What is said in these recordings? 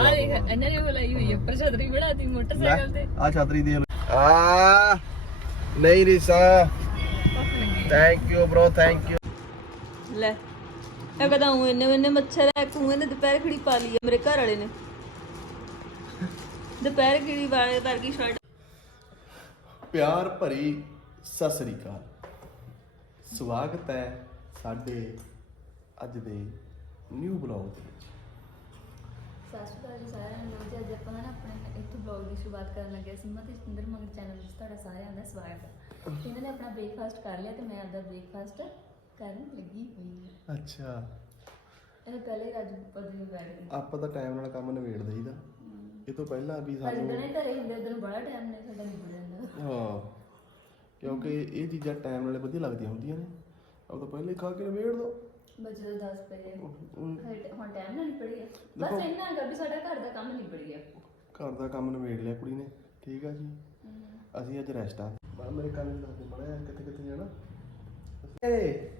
ਆ ਦੇਖ ਇਹਨਾਂ ਨੇ ਬੁਲਾਈ ਹੋਈ ਹੈ ਪਰ ਛਤਰੀ ਬਣਾਤੀ ਮੋਟਰਸਾਈਕਲ ਤੇ। ਆ ਛਤਰੀ ਦੇ ਆ ਨਹੀਂ ਰਿਸਾ। ਭੁੱਖ ਲੱਗੀ thank you bro thank you ਲੈ ਇਹ ਕਹਦਾ ਹੂੰ ਇੰਨੇ ਇੰਨੇ ਮੱਛਰ ਹੈ ਤੂੰ ਇਹਨੇ ਦੁਪਹਿਰ ਖੜੀ ਪਾ ਲਈ ਹੈ ਮੇਰੇ ਘਰ ਵਾਲੇ ਨੇ। ਦੁਪਹਿਰ ਖੜੀ ਵਾਲੇ ਵਰਗੀ ਸ਼ਰਟ ਪਿਆਰ ਭਰੀ ਸਤਿ ਸ੍ਰੀ ਅਕਾਲ। ਸਵਾਗਤ ਹੈ ਸਾਡੇ ਅੱਜ ਦੇ ਨਿਊ ਬਲੌਗ ਦੇ ਵਿੱਚ। ਸਤਿ ਸ਼੍ਰੀ ਅਕਾਲ ਜੀ ਸਾਰਿਆਂ ਨੂੰ। ਜੀ ਅੱਜ ਆਪਾਂ ਨਾ ਆਪਣੇ ਇੱਥੇ ਬਲੌਗ ਦੀ ਸ਼ੁਰੂਆਤ ਕਰਨ ਲੱਗੇ ਸੀ ਮੈਂ ਤੇ ਸਤਿੰਦਰ ਮਗਰ ਚੈਨਲ ਵਿੱਚ ਤੁਹਾਡਾ ਸਾਰਿਆਂ ਦਾ ਸਵਾਗਤ ਹੈ। ਇਹਨਾਂ ਨੇ ਆਪਣਾ ਬ੍ਰੇਕਫਾਸਟ ਕਰ ਲਿਆ ਤੇ ਮੈਂ ਆਪਦਾ ਬ੍ਰੇਕਫਾਸਟ ਕਰਨ ਲੱਗੀ ਹੋਈ ਹਾਂ। ਅੱਛਾ। ਇਹ ਪਹਿਲੇ ਰਾਜੂ ਉੱਪਰ ਦੀ ਬੈਠ ਆਪਾਂ ਤਾਂ ਟਾਈਮ ਨਾਲ ਕੰਮ ਨਿਬੇੜ ਦਈਦਾ। ਇਹ ਤੋਂ ਪਹਿਲਾਂ ਵੀ ਪਰ ਸਾਨੂੰ ਜਦੋਂ ਘਰੇ ਹੁੰਦੇ ਉਦੋਂ ਬੜਾ ਟਾਈਮ ਨੇ ਸਾਡਾ ਨਿਕਲ ਜਾਂਦਾ। ਹਾਂ। ਕਿਉਂਕਿ ਇਹ ਚੀਜ਼ਾਂ ਟਾਈਮ ਨਾਲ ਵਧੀਆ ਲੱਗਦੀਆਂ ਹੁੰਦੀਆਂ ਨੇ। ਆਪ ਤਾਂ ਪਹਿਲੇ ਖਾ ਕੇ ਨਿਬੇੜ ਦੋ। ਤੋਂ 10 ਵਜੇ। ਹੁਣ ਫਿਰ ਹੁਣ ਟਾਈਮ ਨਾਲ ਨਿਕਲ ਗਿਆ। ਬਸ ਇੰਨਾ ਹੈਗਾ ਵੀ ਸਾਡਾ ਘਰ ਦਾ ਕੰਮ ਨਿਬੜ ਗਿਆ। ਘਰ ਦਾ ਕੰਮ ਨਿਬੇੜ ਲਿਆ ਕੁੜੀ ਨੇ। ਠੀਕ ਆ ਜੀ। ਅਸੀਂ ਅੱਜ ਰੈਸਟ ਆ। ਮੈਂ ਮੇਰੇ ਕੰਨ ਨੂੰ ਦੱਸਦੇ ਮੜਾ ਕਿੱਥੇ ਕਿੱਥੇ ਜਾਣਾ? ਏ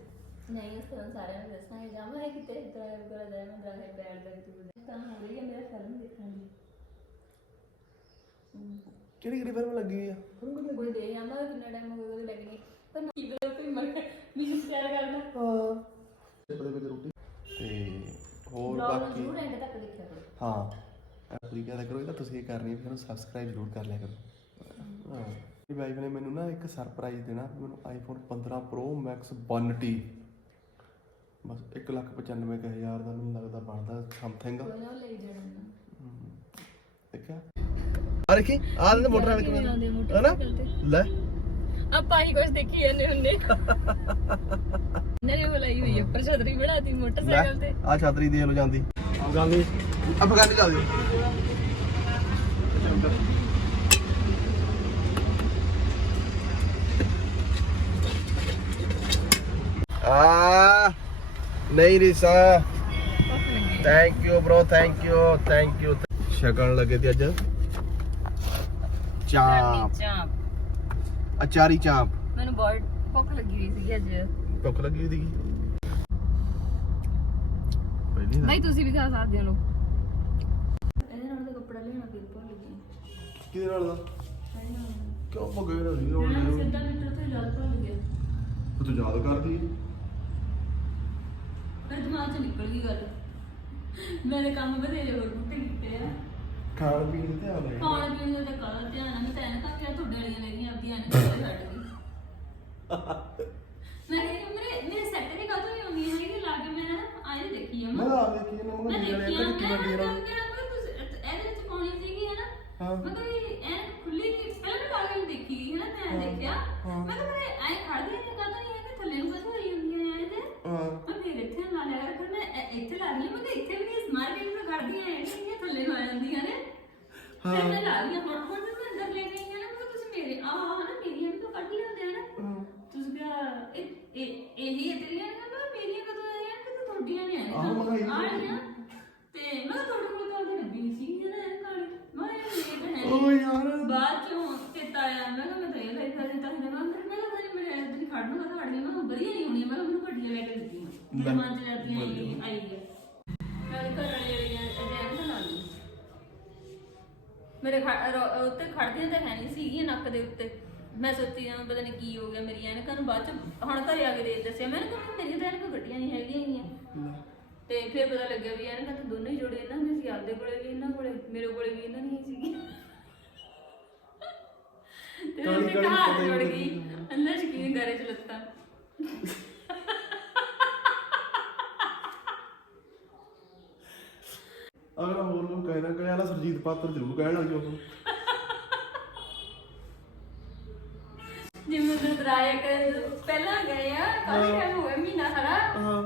ਨਹੀਂ ਇਸ ਤਰ੍ਹਾਂ ਸਾਰਿਆਂ ਨੂੰ ਦੱਸਣਾ ਹੈ ਜਾਵਾਂ ਹੈ ਕਿਤੇ? ਡਰਾਈਵ ਕਰ ਜਾਏ ਮੈਂ ਡਰਾਈਵ ਬੈਠ ਦਾ ਤੂੰ ਕੰਮ ਹੋ ਰਹੀ ਹੈ ਮੇਰਾ ਫਿਲਮ ਦੇਖਣ ਦੀ। ਕਿਹੜੀ ਕਿਹੜੀ ਫਿਲਮ ਲੱਗੀ ਹੋਈ ਆ? ਫਿਲਮ ਕਿਹੜੀ ਕੋਈ ਦੇ ਆਂਦਾ ਕਿੰਨਾ ਟਾਈਮ ਹੋ ਗਿਆ ਉਹਦੇ ਲੱਗਣੀ ਪਰ ਕੀ ਬਲੇ ਕੋਈ ਮਰ ਮਿਊਜ਼ਿਕ ਸ਼ੇਅਰ ਕਰਨਾ। ਹਾਂ। ਦੇ ਵਿੱਚ ਰੋਟੀ। ਤੇ ਹੋਰ ਬਾਕੀ ਜ਼ਰੂਰ ਐਂਡ ਤੱਕ ਦੇਖਿਆ ਕਰੋ। ਹਾਂ। ਐਪਲੀ ਕਿਆ ਕਰੋ ਇਹ ਤਾਂ ਤੁਸੀਂ ਇਹ ਕਰਨੀ ਹੈ ਫਿਰ ਸਬਸਕ੍ਰਾਈਬ ਜ਼ਰੂਰ ਕਰ ਲਿਆ ਕਰੋ। ਹਾਂ। ਇਹ ਬਾਈ ਨੇ ਮੈਨੂੰ ਨਾ ਇੱਕ ਸਰਪ੍ਰਾਈਜ਼ ਦੇਣਾ ਮੈਨੂੰ ਆਈਫੋਨ 15 Pro Max 1T ਬਸ 195000 ਦਾ ਮੈਨੂੰ ਲੱਗਦਾ ਬਣਦਾ ਸਮਥਿੰਗ ਲਈ ਜਾਣਾ। ਦੇਖਿਆ? ਆ ਦੇਖੀ? ਆ ਦੇ ਮੋਟਰ ਲਾਉਂਦੇ ਆ ਹਨਾ ਲੈ। ਆਪਾਂ ਹੀ ਕੁਝ ਦੇਖੀ ਜਾਂਦੇ ਹੁੰਦੇ। ਬੁਲਾਈ ਹੋਈ ਹੈ ਪਰ ਛਤਰੀ ਬਣਾਤੀ ਮੋਟਰਸਾਈਕਲ ਤੇ। ਆ ਛਤਰੀ ਦੇ ਲੋ ਜਾਂਦੀ। ਅਫਗਾਨੀ ਅਫਗਾਨੀ ਲਾ ਦਿਓ। ਆ ਨਹੀਂ ਰਿਸਾ thank you bro thank you thank you ਛਕਣ ਲੱਗੇ ਤੇ ਅੱਜ। ਚਾਪ। ਚਾਪ। ਅਚਾਰੀ ਚਾਪ। ਮੈਨੂੰ ਬਹੁਤ ਭੁੱਖ ਲੱਗੀ ਹੋਈ ਸੀ ਅੱਜ। ਭੁੱਖ ਲੱਗੀ ਦੀ ਪਹਿਲੀ ਭਾਈ ਤੁਸੀਂ ਵੀ ਖਾ ਸਕਦੇ ਹੋ ਲੋ ਇਹਦੇ ਨਾਲ ਤਾਂ ਕੱਪੜਾ ਲੈਣਾ ਭੁੱਲ ਗਈ ਕਿਹਦੇ ਨਾਲ ਦਾ? ਕਿਉਂ ਭੁੱਗੇ ਨਾ ਨਹੀਂ ਰੋਣ ਮੈਂ ਸਿੱਧਾ ਮੀਟਰ ਤੋਂ ਯਾਦ ਭੁੱਲ ਗਿਆ। ਤੂੰ ਯਾਦ ਕਰਦੀ ਮੇਰੇ ਦਿਮਾਗ 'ਚ ਨਿਕਲ ਗਈ ਗੱਲ। ਮੇਰੇ ਕੰਮ ਬਥੇਰੇ ਹੋਰ ਮੁੱਕ ਕੀਤੇ ਆ। ਖਾਣ ਪੀਣ ਤੇ ਧਿਆਨ ਦੇ ਖਾਣ ਪੀਣ ਦਾ ਤਾਂ ਕਾਲਾ ਧਿਆਨ ਆ? ਮੈਂ ਤਾਂ ਐਂ ਤਾਂ ਕਿਹਾ ਤੁਹਾਡੇ ਵਾਲੀਆਂ ਮੇਰੀਆਂ ਆਪਦੀਆਂ ਨੇ ਛੱਡ ਗਈ ਮੈਂ ਕਹਿੰਦੀ ਮੇਰੇ ਮੇਰੇ ਸੈੱਟ ਦੀ ਕਾਹਤੋਂ ਨਹੀਂ ਆਉਂਦੀ ਹੈਗੀ ਲਾ ਕੇ ਮੈਂ ਨਾ ਆਏ ਦੇਖੀ ਆ ਮੈਂ ਤਾਂ ਆ ਵੇਖੀ ਨਾ ਮੈਂ ਮੈਂ ਜਿਹੜੇ ਦੇਖੀ ਆ ਕਿ ਮੈਂ ਕਿਵੇਂ ਕਿਹਾ ਡੀਰਾ ਮੈਂ ਤੁਸੀਂ ਇਹਦੇ ਵਿੱਚ ਪਾਉਣੀ ਸੀਗੀ ਹੈ ਨਾ ਹਾਂ। ਮੈਂ ਕਿਹਾ ਵੀ ਐ ਖੁੱਲੀ ਜਿਹੀ- ਪਹਿਲਾਂ ਮੈਂ ਕਾਗਜ਼ ਦੇਖੀ ਹੈ ਨਾ ਮੈਂ ਐਂ ਦੇਖਿਆ ਹਾਂ। ਮੈਂ ਕਿਹਾ ਮੇਰੇ ਐ ਖੜਦੀ ਨਹੀਂ ਕਾਹਤੋਂ ਨਹੀਂ ਹੈ ਥੱਲੇ ਨੂੰ ਕਾਹਤੋਂ ਹੋਈ ਹੁੰਦੀਆਂ ਨੇ ਇਹਦੇ ਹਾਂ ਮੈਂ ਫਿਰ ਇੱਥੇ ਲਾ ਲਿਆ ਕਰ ਫਿਰ ਮੈਂ ਇ- ਇੱਥੇ ਲਾ ਲਈ ਮੈਂ ਕਿਹਾ ਇੱਥੇ ਵੀ ਨਹੀਂ ਸਮਾਰ ਕੇ ਮੈਂ ਕਰਦੀਆਂ ਐ ਇਹ ਥੱਲੇ ਨੂੰ ਆ ਜਾਂਦੀਆਂ ਨੇ ਫਿਰ ਮੈਂ ਲਾ ਲਈਆਂ ਹੁਣ ਹੁਣ ਮੈਂ ਅੰਦਰ ਲੈ ਗਈ ਹਾਂ ਨਾ ਮੈਂ ਕਿਹਾ ਤੁਸੀਂ ਮੇਰੇ ਆਹ ਆਹ ਨਾ ਮੇਰੀਆਂ ਵੀ ਤਾਂ ਕੱਢ ਲਿਆਉਂਦੇ ਆ ਨਾ ਤੁਸੀਂ ਕਿਹਾ ਇਹ ਇਹ ਇਹੀ ਹੈ ਤੇਰੀਆਂ ਨੇ ਮੈਂ ਕਿਹਾ ਮੇਰੀਆਂ ਕਦੋਂ ਆਈਆਂ ਕਿ ਤੁਹਾਡੀਆਂ ਨੇ ਆਹੋ, ਮੈਂ ਕਿਹਾ ਆਈਆਂ ਇਹੀ ਆਈਆਂ ਤੇ ਮੈਂ ਕਿਹਾ ਤੁਹਾਡੇ ਕੋਲ ਤਾਂ ਉਹਦੀ ਡੱਬੀ ਨਹੀਂ ਸੀ ਨਾ ਇਹ ਕਾਲੀ ਮੈਂ ਕਿਹਾ ਇਹ ਤਾਂ ਹੈ ਬਾਅਦ ਚੋਂ ਚੇਤਾ ਆਇਆ ਮੈਂ ਕਿਹਾ ਮੈਂ ਤਾਂ ਇਹ ਲਈ ਫਿਰ ਤਾਂ ਮੈਂ ਮੈਂ ਕਿਹਾ ਮੇਰੇ ਐਡ ਦਿਨ ਖੜਨ ਮੈਂ ਤੁਹਾਡੇ ਮੈਂ ਕਿਹਾ ਵਧੀਆ ਨਹੀਂ ਹੋਣੀ ਮੈਂ ਕਿਹਾ ਮੈਨੂੰ ਵੱਡੀਆਂ ਲੈ ਕੇ ਦਿੱਤੀਆਂ ਮੇਰੇ ਮਨ ਚ ਜਾਂਦੀਆਂ ਆਈ ਆਈ ਹੈ ਮੈਂ ਘਰ ਵਾਲੇ ਅਜੈਨ ਤਾਂ ਲਾ ਲਈ। ਮੇਰੇ ਖੜ- ਰੋ- ਉੱਤੇ ਖੜਦੀਆਂ ਤਾਂ ਹੈ ਨਹੀਂ ਸੀਗੀਆਂ ਨੱਕ ਦੇ ਉੱਤੇ। ਮੈਂ ਸੋਚੀ ਜਾਂ ਪਤਾ ਨਹੀਂ ਕੀ ਹੋ ਗਿਆ ਮੇਰੀ ਐਨਕਾਂ ਨੂੰ ਬਾਅਦ ਚ ਹੁਣ ਘਰੇ ਆ ਕੇ ਦੇ ਦੱਸਿਆ। ਮੈਂ ਕਿਹਾ ਮੇਰੀਆਂ ਤਾਂ ਐਨਕਾਂ ਗੱਡੀਆਂ ਨਹੀਂ ਹੈਗੀਆਂ ਗੀਆਂ ਤੇ ਫਿਰ ਪਤਾ ਲੱਗਿਆ ਵੀ ਐਨਕਾਂ ਤਾਂ ਦੋਨੇ ਹੀ ਜੋੜੇ ਇਹਨਾਂ ਦੇ ਸੀ ਆਪਦੇ ਕੋਲੇ ਵੀ ਇਹਨਾਂ ਕੋਲੇ ਮੇਰੇ ਕੋਲੇ ਵੀ ਇਹਨਾਂ ਦੀ ਸੀਗੀ ਤੇ ਕਾਹਲੀ ਮੈਂ ਕਾਹਲੀ ਹਾਰ ਪਤਾ ਹੀ ਜੁੜ ਗਈ। ਅੰਦਰ ਸ਼ਕੀਨ ਕਰੇ ਚ ਲੱਤਾਂ। ਅਗਰ ਹੋਰ ਨੂੰ ਕਹਿਣਾ ਕਿ ਆਲਾ ਸਰਜੀਤ ਪਾਤਰ ਜ਼ਰੂਰ ਕਹਿਣ ਲੱਗ ਜਾਓ ਜਿਵੇਂ ਉਹ ਦਰਾਇਆ ਕਰ ਪਹਿਲਾਂ ਗਏ ਆ ਕਾਫੀ ਟਾਈਮ ਹੋ ਗਿਆ ਮਹੀਨਾ ਖੜਾ ਹਾਂ।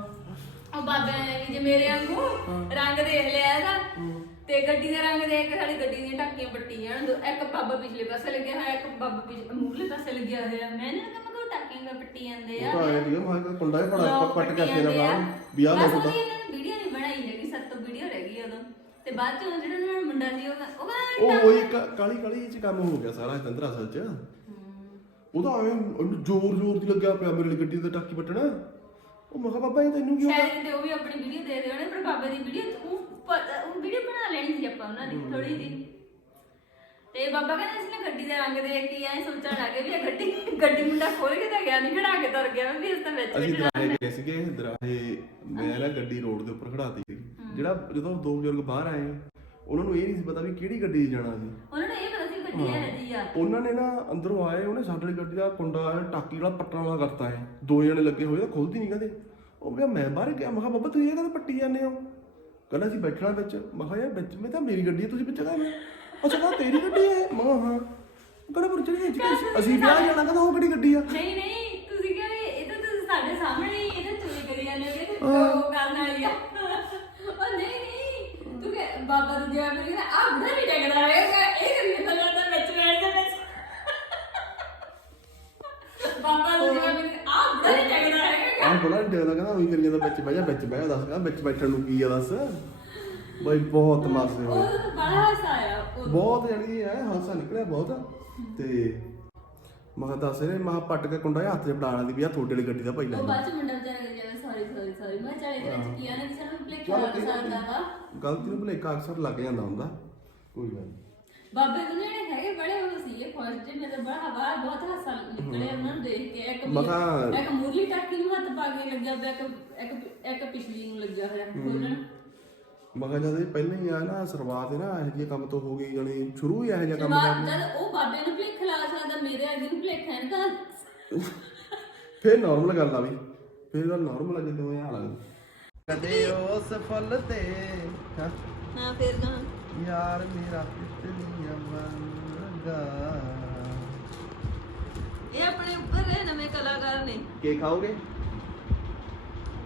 ਉਹ ਬਾਬੇ ਨੇ ਵੀ ਜੇ ਮੇਰੇ ਵਾਂਗੂ ਰੰਗ ਦੇਖ ਲਿਆ ਇਹਦਾ। ਗੱਡੀ ਦਾ ਰੰਗ ਦੇਖ ਕੇ ਸਾਡੀ ਗੱਡੀ ਦੀਆਂ ਟਾਕੀਆਂ ਪੱਟੀਆਂ ਦੋ- ਇੱਕ ਬਾਬਾ ਪਿਛਲੇ ਪਾਸੇ ਲੱਗਿਆ ਹੋਇਆ ਇੱਕ ਬਾਬਾ ਪਿਛ- ਮੂਹਰਲੇ ਪਾਸੇ ਲੱਗਿਆ ਹੋਇਆ। ਮੈਂ ਨਾ ਕਹਾਂ ਟਾਕੀਆਂ ਦਾ ਪੱਟੀ ਜਾਂਦੇ ਆ? ਉਹ ਤਾਂ ਆਇਆ ਸੀਗਾ ਮੈਂ ਕਿਹਾ ਕੁੰਡਾ ਹੀ ਬੜਾ ਲੋਕ ਪੱਟ ਕੇ ਪੱਟੀ ਫੇਰ ਜਾਂਦੇ ਆ। ਵੀ ਬਸ ਲੋਕ ਉਹਦੀ ਇਹਨਾਂ ਨੇ ਵੀਡੀਓ ਨਹੀਂ ਬਣਾਈ ਹੈਗੀ ਸੱਤ ਤੋਂ ਵੀਡੀਓ ਰਹਿ ਗਈ ਉਦੋਂ। ਤੇ ਬਾਅਦ ਚ ਉਹ ਜਿਹੜਾ ਉਹਨਾਂ ਦਾ ਮੁੰਡਾ ਸੀ ਉਹ ਕਹਿੰਦਾ- ਉਹ ਕਹਿੰਦਾ ਉਹ ਉਹ ਇੱਕ ਕਾਲੀ ਕਾਲੀ ਚ ਕੰਮ ਹੋ ਗਿਆ ਸਾਰਾ ਤੰਦਰਾ ਅਸਲ ਚ। ਉਹਦਾ ਉਹਨੂੰ ਜ਼ੋਰ ਜ਼ੋਰ ਦੀ ਲੱਗਿਆ ਪਿਆ ਮੇਰੇ ਲਈ ਗੱਡੀ ਦਾ ਟਾਕੀ ਪੱਟਣਾ। ਉਹ ਮੈਂ ਕਿਹਾ ਬਾਬਾ ਇਹ ਤੈਨੂੰ ਕੀ ਹੋ ਗਿਆ? ਸ਼ਾਇਦ ਕਿਤੇ ਉਹ ਵੀ ਆਪਣੀ ਵੀਡੀਓ ਦੇ ਰਹੇ ਹੋਣੇ ਪਰ ਬਾਬੇ ਦੀ ਵੀਡੀਓ ਉਹ ਪ- ਉਹ ਵੀਡੀਓ ਬਣਾ ਆਪਾਂ ਉਹਨਾਂ ਦੀ ਥੋੜੀ ਜੀ ਤੇ ਬਾਬਾ ਕਹਿੰਦਾ ਇਸ ਨੇ ਗੱਡੀ ਦਾ ਰੰਗ ਦੇਖ ਕੇ ਐ ਸੋਚਣ ਲੱਗੇ ਵੀ ਇਹ ਗੱਡੀ ਗੱਡੀ ਮੁੰਡਾ ਖੋਲ ਕੇ ਤਾਂ ਗਿਆ ਨਹੀਂ ਖੜਾ ਕੇ ਤੁਰ ਗਿਆ ਵੀ ਇਸ ਤਾਂ ਵਿੱਚ ਅਸੀਂ ਦਰਾਹੇ ਗਏ ਸੀਗੇ ਦਰਾਹੇ ਮੈਂ ਨਾ ਗੱਡੀ ਰੋਡ ਦੇ ਉੱਪਰ ਖੜਾਤੀ ਸੀ ਜਿਹੜਾ ਜਦੋਂ ਦੋ ਬਜ਼ੁਰਗ ਬਾਹਰ ਆਏ ਉਹਨਾਂ ਨੂੰ ਇਹ ਨਹੀਂ ਸੀ ਪਤਾ ਵੀ ਕਿਹੜੀ ਗੱਡੀ 'ਚ ਜਾਣਾ ਸੀ। ਉਹਨਾਂ ਨੂੰ ਇਹ ਪਤਾ ਸੀ ਗੱਡੀ ਹੈ। ਜੀ ਆ। ਉਹਨਾਂ ਨੇ ਨਾ ਅੰਦਰੋਂ ਆਏ ਉਹਨੇ ਸਾਡੇ ਗੱਡੀ ਦਾ ਕੁੰਡਾ ਟਾਕੀ ਵਾਲਾ ਪੱਟਣ ਵਾਲਾ ਕਰਤਾ ਹੈ ਦੋ ਜਣੇ ਲੱਗੇ ਹੋਏ ਤਾਂ ਖੁੱਲਦੀ ਨਹੀਂ ਕਹਿੰਦੇ। ਉਹ ਕਿਹਾ ਮੈਂ ਬਾਹਰ ਗਿਆ। ਮੈਂ ਕਿਹਾ ਬਾਬਾ ਤੁਸੀਂ ਇਹ ਕਦੇ ਪੱਟੀ ਜਾਂਦੇ ਹੋ? ਕਹਿੰਦਾ ਅਸੀਂ ਬੈਠਣਾ ਵਿੱਚ। ਮੈਂ ਕਿਹਾ ਯਾਰ ਵਿੱਚ ਮੈਂ ਤਾਂ ਮੇਰੀ ਗੱਡੀ ਹੈ ਤੁਸੀਂ ਵਿੱਚ ਕਹਿੰਦੇ ਅੱਛਾ ਕਹਿੰਦਾ ਤੇਰੀ ਗੱਡੀ ਹੈ ਮੈਂ ਕਿਹਾ ਹਾਂ। ਕਹਿੰਦਾ ਪਰ ਜਿਹੜੀ ਵਿੱਚ ਅਸੀਂ- ਵਿਆਹ ਜਾਣਾ ਕਹਿੰਦਾ ਉਹ ਕਿਹੜੀ ਗੱਡੀ ਆ? ਨਹੀਂ ਨਹੀਂ ਤੁਸੀਂ ਕਿਹਾ ਵੀ ਇਹ ਤਾਂ ਤੁਸੀਂ ਸਾਡੇ ਸਾਹਮਣੇ ਹੀ ਇਹਦੇ ਚੋਰੀ ਕਰੀ ਜਾਂਦੇ ਹੋ। ਕਿ ਉਹ ਕਰਨ ਵਾਲੀ ਆ। ਉਹ ਨਹੀਂ ਨਹੀਂ ਤੂੰ ਕਿ ਬਾਬਾ ਜਿਆ ਕਰੀ ਨਾ ਆ ਬੁੜਾ ਨਹੀਂ ਟਕਦਾ ਹੈਗਾ ਇਹ ਕਰੀ ਤਾਂ ਲੱਗਦਾ ਵਿੱਚ ਬੈਠ ਦੇ ਵਿੱਚ ਬਾਬਾ ਨੂੰ ਜਿਆ ਕਰੀ ਆ ਬੁੜਾ ਨਹੀਂ ਟਕਦਾ ਬੋਲਾ ਡੇਲਾ ਕਹਿੰਦਾ ਉਹੀ ਕਰੀ ਜਾਂਦਾ ਵਿੱਚ ਬਹਿ ਜਾ ਵਿੱਚ ਬਹਿ ਜਾ ਦੱਸ ਕਹਿੰਦਾ ਵਿੱਚ ਬੈਠਣ ਨੂੰ ਕੀ ਆ ਦੱਸ? ਬਈ ਬਹੁਤ ਤਮਾਸ਼ੇ ਹੋਏ ਉਹ। ਤਾਂ ਬੜਾ ਹਾਸਾ ਆਇਆ ਉਹ ਬਹੁਤ ਜਾਨੀ ਹੈ ਹਾਸਾ ਨਿਕਲਿਆ ਬਹੁਤ। ਤੇ ਮੈਂ ਕਿਹਾ ਦੱਸ ਰਹੇ ਮੈਂ ਪੱਟ ਕੇ ਕੁੰਡਾ ਹੱਥ 'ਚ ਫੜਾਣਾ ਦੀ ਵੀ ਆ ਤੁਹਾਡੇ ਵਾਲੀ ਗੱਡੀ ਦਾ ਭਾਈ ਲੈ ਉਹ ਬਾਅਦ ਚ ਮੁੰਡਾ ਵਿਚਾਰਾ ਕਰੀ ਜਾਵੇ ਸੌਰੀ ਸੌਰੀ ਸੌਰੀ ਮੈਂ ਚਾਹੇ ਇਹਦੇ ਵਿੱਚ ਕੀ ਆ ਨਾ ਕਿਸੇ ਨੂੰ ਭੁਲੇਖਾ ਲੱਗ ਸਕਦਾ ਵਾ। ਗਲਤੀ ਨੂੰ ਭੁਲੇਖਾ ਅਕਸਰ ਲੱਗ ਜਾਂਦਾ ਹੁੰਦਾ। ਕੋਈ ਗੱਲ ਨੀ। ਬਾਬੇ ਦੇ ਜਿਹੜੇ ਹੈਗੇ ਬੜੇ ਉਹ ਸੀਗੇ ਫਸਟ ਤੇ ਮੇਰੇ ਬੜਾ ਹਵਾ ਬਹੁਤ ਹਾਸਾ ਨਿਕਲਿਆ ਉਹਨਾਂ ਨੂੰ ਦੇਖ ਕੇ। ਇੱਕ ਮੈਂ ਕਿਹਾ- ਇੱਕ ਮੁਰਲੀ ਟਾਕੀ ਨੂੰ ਹੱਥ ਪਾ ਕੇ ਲੱਗਿਆ ਪਿਆ ਇੱਕ ਇੱਕ ਇੱਕ ਪਿਛਲੀ ਨੂੰ ਲੱਗਿਆ ਹੋਇਆ ਖੋਲਣ। ਮੈਂ ਕਿਹਾ ਜਦ ਇਹ ਪਹਿਲਾਂ ਹੀ ਆ ਨਾ ਸ਼ੁਰੂਆਤ ਹੈ ਨਾ ਇਹੋ ਜਿਹੇ ਕੰਮ ਤੋਂ ਹੋ ਗਈ ਜਾਨੀ ਸ਼ੁਰੂ ਹੀ ਇਹੋ ਜਿਹਾ ਕੰਮ ਕਰਨਾ। ਜਦ ਉਹ ਬਾਬੇ ਨੂੰ ਭੁਲੇਖਾ ਲਾ ਸਕਦਾ ਮੇਰੇ ਅੱਗੇ ਨੂੰ ਭੁਲੇਖਾ ਹੈ ਤਾਂ। ਫਿਰ ਨਾਰਮਲ ਗੱਲ ਆ ਵੀ। ਫਿਰ ਗੱਲ ਨਾਰਮਲ ਆ ਜਦੋਂ ਇਹ ਆ। ਲੱਗਦਾ ਕਦੇ ਉਸ ਫੁੱਲ ਤੇ ਹਾਂ? ਹਾਂ ਫੇਰ ਗਾ। ਯਾਰ ਮੇਰਾ ਤਿਤਲੀਆਂ ਵਰਗਾ। ਇਹ ਆਪਣੇ ਉੱਪਰ ਹੈ ਨਵੇਂ ਕਲਾਕਾਰ ਨੇ। ਕੀ ਖਾਓਗੇ?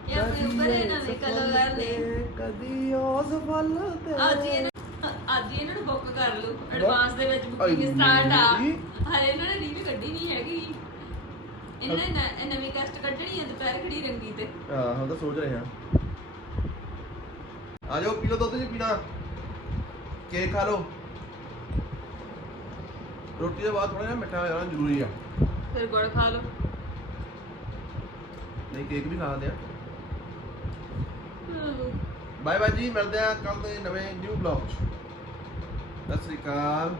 ਇਹ ਆਪਣੇ ਉੱਪਰ ਹੈ ਨਵੇਂ ਕਲਾਕਾਰ ਨੇ। ਕਦੀ ਉਸ ਫੁੱਲ ਤੇ। ਅੱਜ ਇਹਨਾਂ ਅੱਜ ਇਹਨਾਂ ਨੂੰ ਬੁੱਕ ਕਰ ਲਓ। ਐਡਵਾਂਸ ਦੇ ਵਿੱਚ ਬੁਕਿੰਗ ਸਟਾਰਟ ਆ। ਹਲੇ ਇਹਨਾਂ ਨੇ ਰੀਵੀ ਕੱਢੀ ਨਹੀਂ ਹੈਗੀ। ਇਹਨਾਂ ਨੇ ਨਵੀਂ ਕੈਸਟ ਕੱਢਣੀ ਹੈ ਦੁਪਹਿਰ ਖੜੀ ਰੰਗੀ ਤੇ। ਹਾਂ ਹਾਂ ਤਾਂ ਸੋਚ ਰਹੇ ਹਾਂ ਆ ਜਾਓ ਪੀ ਲਓ ਦੁੱਧ ਜੀ ਪੀਣਾ। ਕੇਕ ਖਾ ਲਓ। ਰੋਟੀ ਦੇ ਬਾਅਦ ਥੋੜਾ ਜਿਹਾ ਮਿੱਠਾ ਜਾਣਾ ਜ਼ਰੂਰੀ ਆ। ਫਿਰ ਗੁੜ ਖਾ ਲਓ। ਨਹੀਂ ਕੇਕ ਵੀ ਖਾ ਲਿਆ। ਬਾਏ ਬਾਏ ਜੀ ਮਿਲਦੇ ਆ ਕੱਲ ਦੇ ਨਵੇਂ ਨਿਊ ਬਲੌਗ 'ਚ। ਸਤਿ ਸ੍ਰੀ ਅਕਾਲ।